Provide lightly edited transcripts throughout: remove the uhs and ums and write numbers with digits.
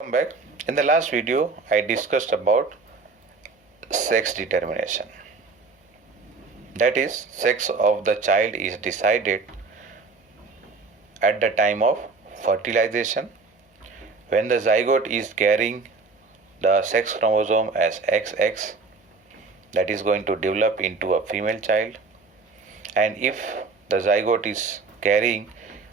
Welcome back. In the last video, I discussed about sex determination. That is, sex of the child is decided at the time of fertilization when the zygote is carrying the sex chromosome as XX, that is going to develop into a female child, and if the zygote is carrying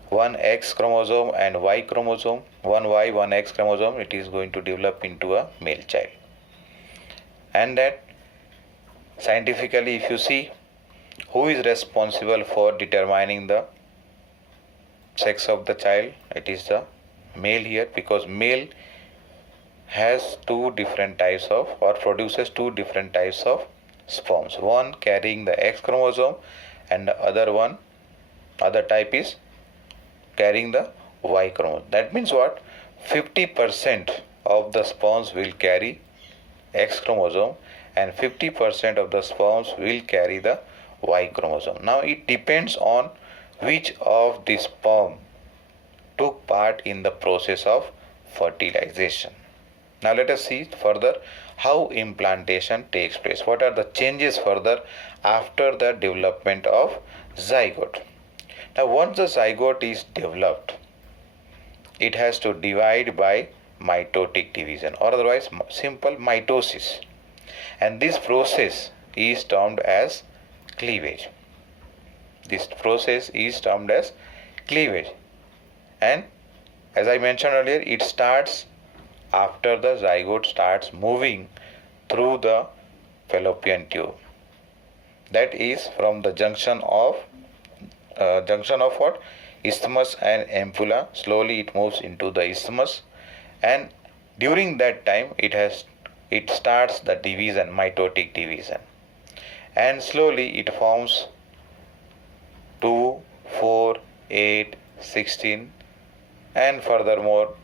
one X chromosome and Y chromosome, one Y, one X chromosome, it is going to develop into a male child. And that scientifically, if you see, who is responsible for determining the sex of the child, it is the male here, because male has two different types of, or produces two different types of sperms, one carrying the X chromosome and the other type is carrying the Y chromosome. That means what? 50% of the sperms will carry X chromosome and 50% of the sperms will carry the Y chromosome. Now it depends on which of the sperm took part in the process of fertilization. Now let us see further how implantation takes place. What are the changes further after the development of zygote? Now once the zygote is developed, it has to divide by mitotic division, or otherwise simple mitosis, and this process is termed as cleavage. This process is termed as cleavage, and as I mentioned earlier, it starts after the zygote starts moving through the fallopian tube. That is from the junction of what? Isthmus and ampulla. Slowly it moves into the isthmus, and during that time it starts the division, mitotic division, and slowly it forms 2, 4, 8, 16, and furthermore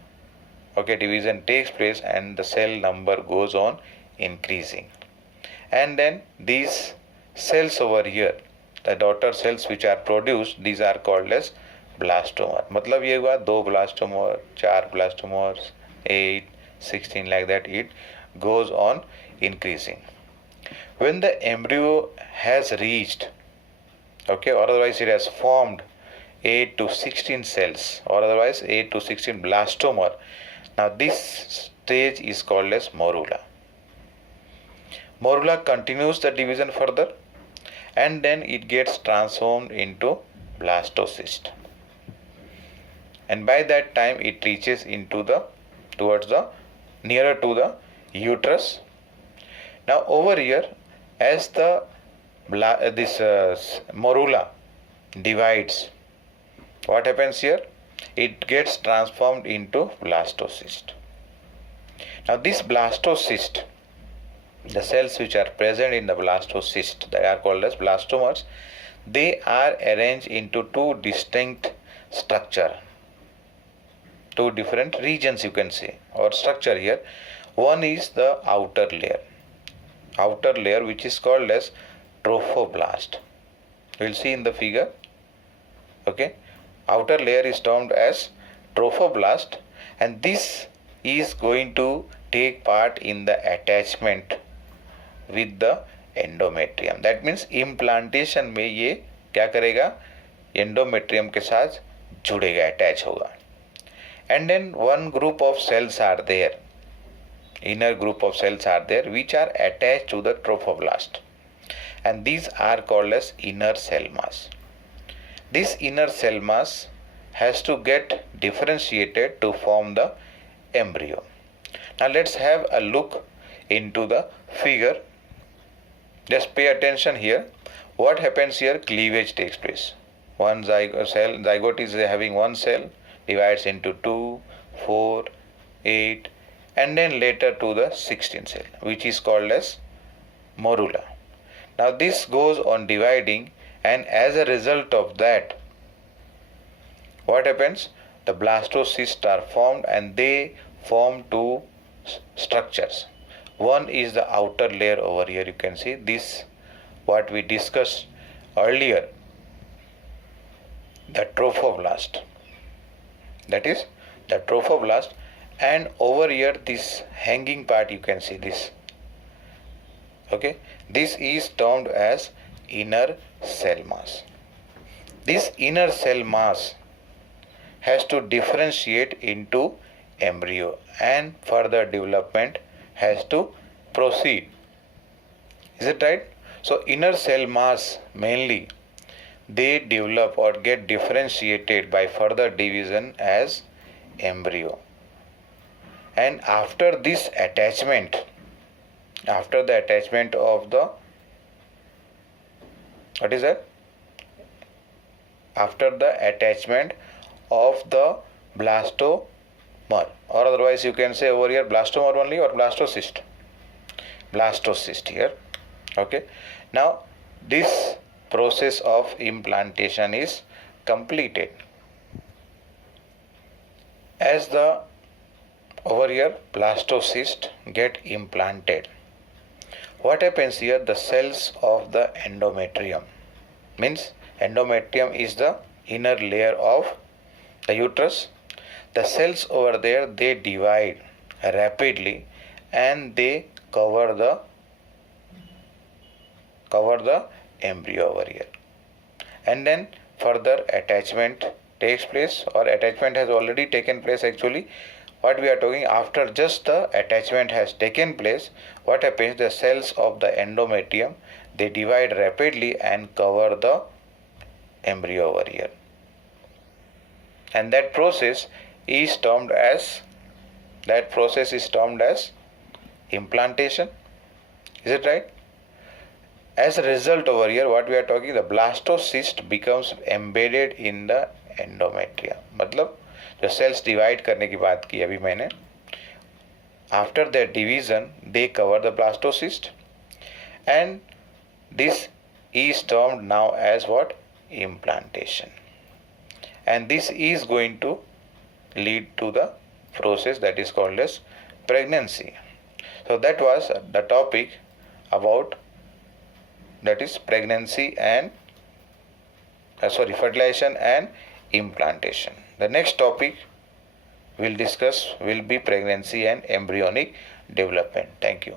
division takes place and the cell number goes on increasing. And then these cells over here, the daughter cells which are produced, these are called as blastoma. मतलब ये हुआ 2 blastomer, 4 blastomers, 8, 16, like that it goes on increasing. When the embryo has reached, or otherwise it has formed 8 to 16 cells, or otherwise 8 to 16 blastomer. Now this stage is called as morula. Morula continues the division further, and then it gets transformed into blastocyst, and by that time it reaches into towards the nearer to the uterus. Now over here, as the morula divides, what happens here? It gets transformed into blastocyst. Now this blastocyst, the cells which are present in the blastocyst, they are called as blastomers. They are arranged into two distinct structure, two different regions you can say, or structure here. One is the outer layer which is called as trophoblast. We will see in the figure. Outer layer is termed as trophoblast, and this is going to take part in the attachment with the endometrium. That means implantation में ये क्या करेगा? Endometrium के साथ जुड़ेगा, attach होगा. And then one group of cells are there, inner group of cells are there which are attached to the trophoblast, and these are called as inner cell mass. This inner cell mass has to get differentiated to form the embryo. Now let's have a look into the figure. Just pay attention here. What happens here? Cleavage takes place. One zygote is having one cell, divides into 2, 4, 8, and then later to the 16th cell, which is called as morula. Now this goes on dividing, and as a result of that, what happens? The blastocysts are formed, and they form two structures. One is the outer layer over here. You can see this, what we discussed earlier, the trophoblast. That is the trophoblast, and over here this hanging part you can see this. Okay, this is termed as inner cell mass. This inner cell mass has to differentiate into embryo and further development has to proceed. Is it right? So inner cell mass mainly they develop or get differentiated by further division as embryo. And after this attachment, after the attachment of the, what is that? After the attachment of the blastoma, or otherwise you can say over here blastoma only or blastocyst. Blastocyst here. Okay. Now this process of implantation is completed. As the over here blastocyst get implanted, what happens here? The cells of the endometrium, means endometrium is the inner layer of the uterus. The cells over there, they divide rapidly and they cover the embryo over here, and then further attachment takes place, or attachment has already taken place. Actually what we are talking, after just the attachment has taken place, what happens? The cells of the endometrium, they divide rapidly and cover the embryo over here, and that process is termed as implantation. Is it right? As a result over here, what we are talking, the blastocyst becomes embedded in the endometrium. मतलब जो cells divide करने की बात की अभी मैंने, after their division they cover the blastocyst, and this is termed now as what? Implantation. And this is going to lead to the process that is called as pregnancy. So that was the topic about, that is pregnancy and fertilization and implantation. The next topic we'll discuss will be pregnancy and embryonic development. Thank you.